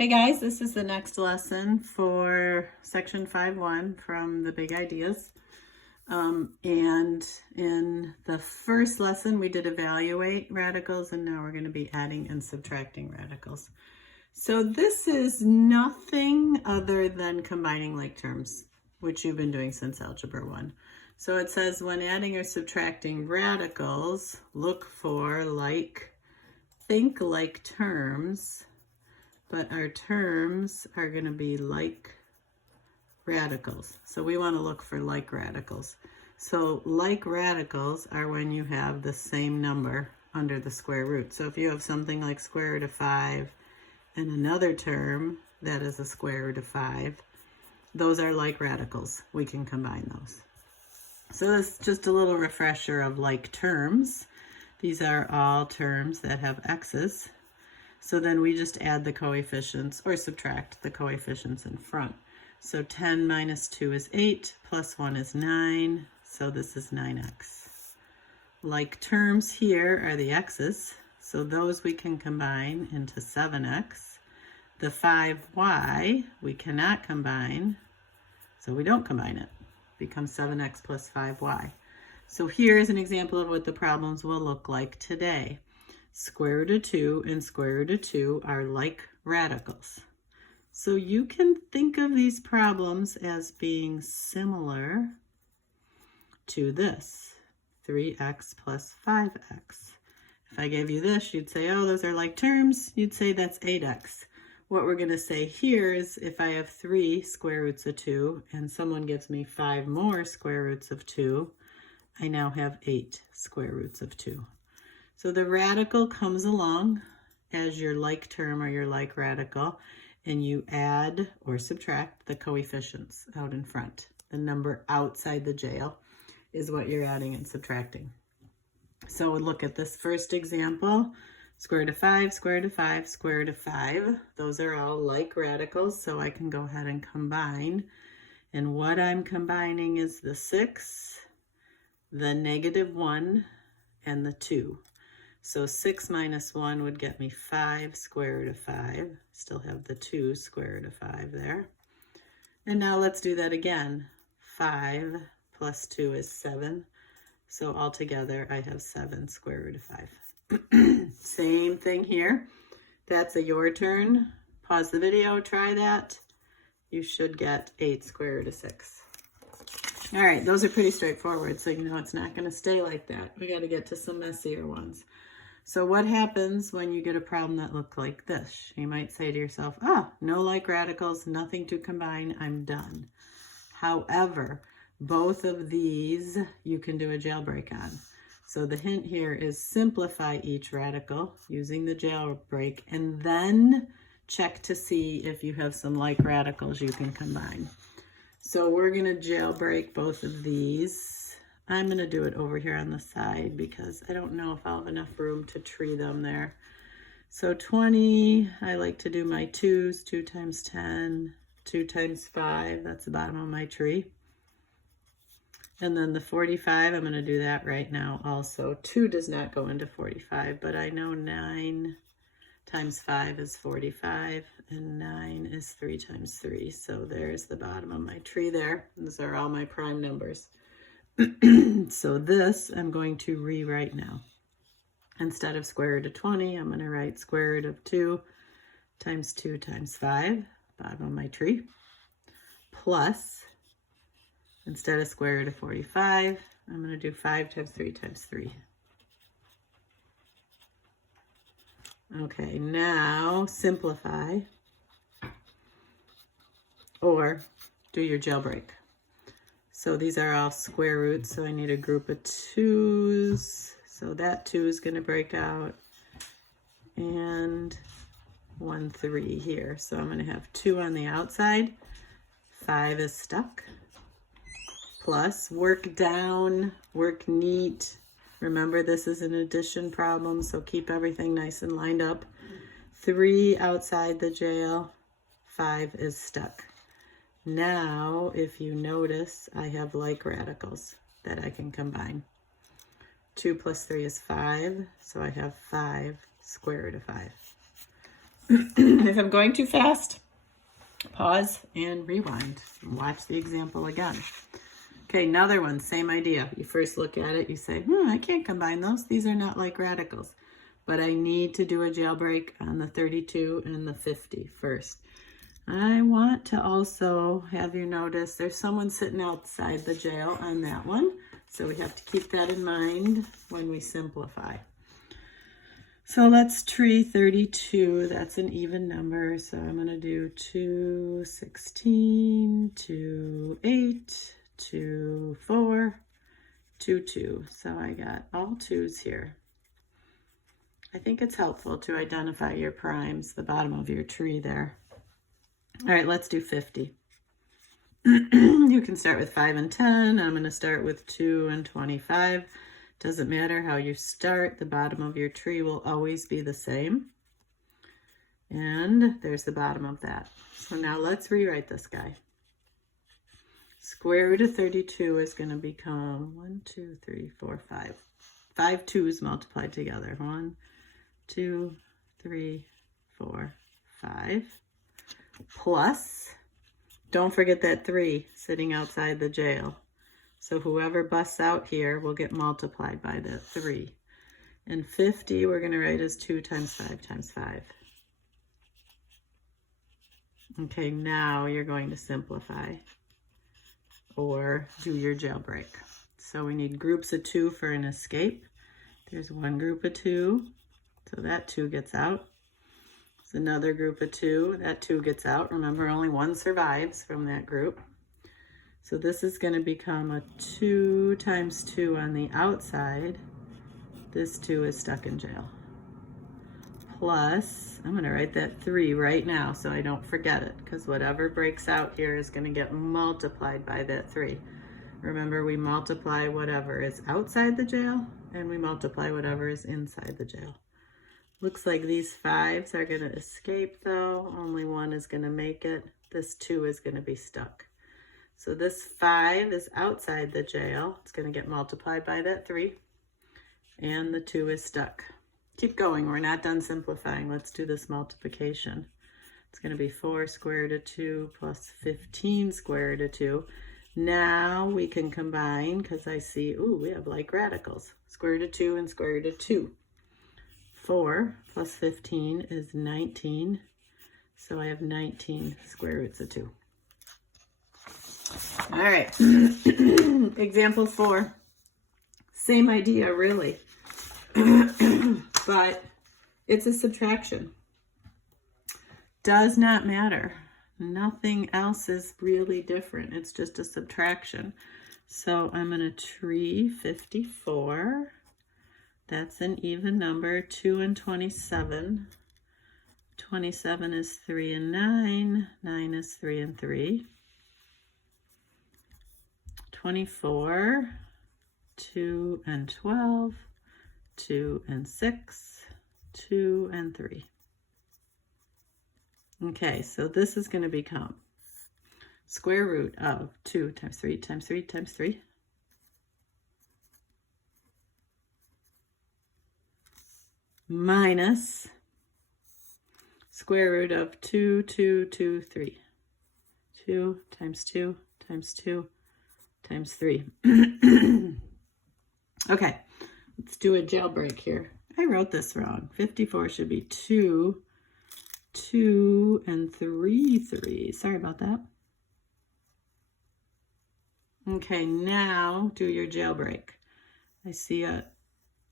Hey guys, this is the next lesson for section 5.1 from the Big Ideas. And in the first lesson we did evaluate radicals, and now we're going to be adding and subtracting radicals. So this is nothing other than combining like terms, which you've been doing since Algebra 1. So it says when adding or subtracting radicals, look for think like terms, but our terms are going to be like radicals. So we want to look for like radicals. So like radicals are when you have the same number under the square root. So if you have something like square root of 5 and another term that is a square root of 5, those are like radicals. We can combine those. So this is just a little refresher of like terms. These are all terms that have x's. So then we just add the coefficients or subtract the coefficients in front. So 10 minus 2 is 8, plus 1 is 9, so this is 9x. Like terms here are the x's, so those we can combine into 7x. The 5y we cannot combine, so we don't combine it. It becomes 7x plus 5y. So here is an example of what the problems will look like today. Square root of 2 and square root of 2 are like radicals. So you can think of these problems as being similar to this, 3x plus 5x. If I gave you this, you'd say, oh, those are like terms. You'd say that's 8x. What we're going to say here is if I have 3 square roots of 2 and someone gives me 5 more square roots of 2, I now have 8 square roots of 2. So the radical comes along as your like term or your like radical, and you add or subtract the coefficients out in front. The number outside the jail is what you're adding and subtracting. So we'll look at this first example. Square root of 5, square root of 5, square root of 5. Those are all like radicals, so I can go ahead and combine. And what I'm combining is the 6, the negative 1, and the 2. So 6 minus 1 would get me 5 square root of 5. Still have the 2 square root of 5 there. And now let's do that again. 5 plus 2 is 7. So altogether I have 7 square root of 5. Same thing here. That's a your turn. Pause the video, try that. You should get 8 square root of 6. All right, those are pretty straightforward, so you know it's not going to stay like that. We got to get to some messier ones. So what happens when you get a problem that looks like this? You might say to yourself, no like radicals, nothing to combine, I'm done. However, both of these you can do a jailbreak on. So the hint here is simplify each radical using the jailbreak and then check to see if you have some like radicals you can combine. So we're going to jailbreak both of these. I'm going to do it over here on the side because I don't know if I'll have enough room to tree them there. So 20, I like to do my 2's, 2 times 10, 2 times 5, that's the bottom of my tree. And then the 45, I'm going to do that right now also. 2 does not go into 45, but I know 9 times 5 is 45, and 9 is 3 times 3. So there's the bottom of my tree there. Those are all my prime numbers. So this I'm going to rewrite now. Instead of square root of 20, I'm going to write square root of 2 times 2 times 5, bottom of my tree, plus, instead of square root of 45, I'm going to do 5 times 3 times 3. Okay, now simplify or do your jailbreak. So these are all square roots, so I need a group of 2's. So that 2 is going to break out, and 1, 3 here. So I'm going to have 2 on the outside, 5 is stuck, plus work down, work neat. Remember, this is an addition problem, so keep everything nice and lined up. 3 outside the jail, 5 is stuck. Now, if you notice, I have like radicals that I can combine. 2 plus 3 is 5, so I have 5 square root of 5. If I'm going too fast, pause and rewind and watch the example again. Okay, another one, same idea. You first look at it, you say, I can't combine those. These are not like radicals. But I need to do a jailbreak on the 32 and the 50 first. I want to also have you notice there's someone sitting outside the jail on that one. So we have to keep that in mind when we simplify. So let's tree 32. That's an even number. So I'm going to do 2, 16, 2, 8, 2, 4, 2, 2. So I got all 2s here. I think it's helpful to identify your primes, the bottom of your tree there. All right, let's do 50. You can start with 5 and 10. I'm going to start with 2 and 25. Doesn't matter how you start, the bottom of your tree will always be the same. And there's the bottom of that. So now let's rewrite this guy. Square root of 32 is going to become 1, 2, 3, 4, 5. 5 2's multiplied together. 1, 2, 3, 4, 5. Plus, don't forget that 3 sitting outside the jail. So whoever busts out here will get multiplied by that 3. And 50 we're going to write as 2 times 5 times 5. Okay, now you're going to simplify or do your jailbreak. So we need groups of 2 for an escape. There's one group of 2, so that 2 gets out. There's another group of 2, that 2 gets out. Remember, only one survives from that group. So this is going to become a 2 times 2 on the outside. This 2 is stuck in jail. Plus, I'm going to write that 3 right now so I don't forget it, because whatever breaks out here is going to get multiplied by that 3. Remember, we multiply whatever is outside the jail, and we multiply whatever is inside the jail. Looks like these 5s are going to escape, though. Only one is going to make it. This 2 is going to be stuck. So this 5 is outside the jail. It's going to get multiplied by that 3. And the 2 is stuck. Keep going. We're not done simplifying. Let's do this multiplication. It's going to be 4 square root of 2 plus 15 square root of 2. Now we can combine because I see, we have like radicals. Square root of 2 and square root of 2. 4 plus 15 is 19. So I have 19 square roots of 2. All right, example 4, same idea really, but it's a subtraction. Does not matter. Nothing else is really different. It's just a subtraction. So I'm going to tree 54. That's an even number, 2 and 27. 27 is 3 and 9. 9 is 3 and 3. 24, 2 and 12, 2 and 6, 2 and 3. Okay, so this is going to become square root of 2 times 3 times 3 times 3. Minus square root of 2, 2, 2, 3. 2 times 2 times 2 times 3. Okay, let's do a jailbreak here. I wrote this wrong. 54 should be 2, 2, and 3, 3. Sorry about that. Okay, now do your jailbreak. I see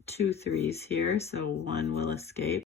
2 3s here, so one will escape.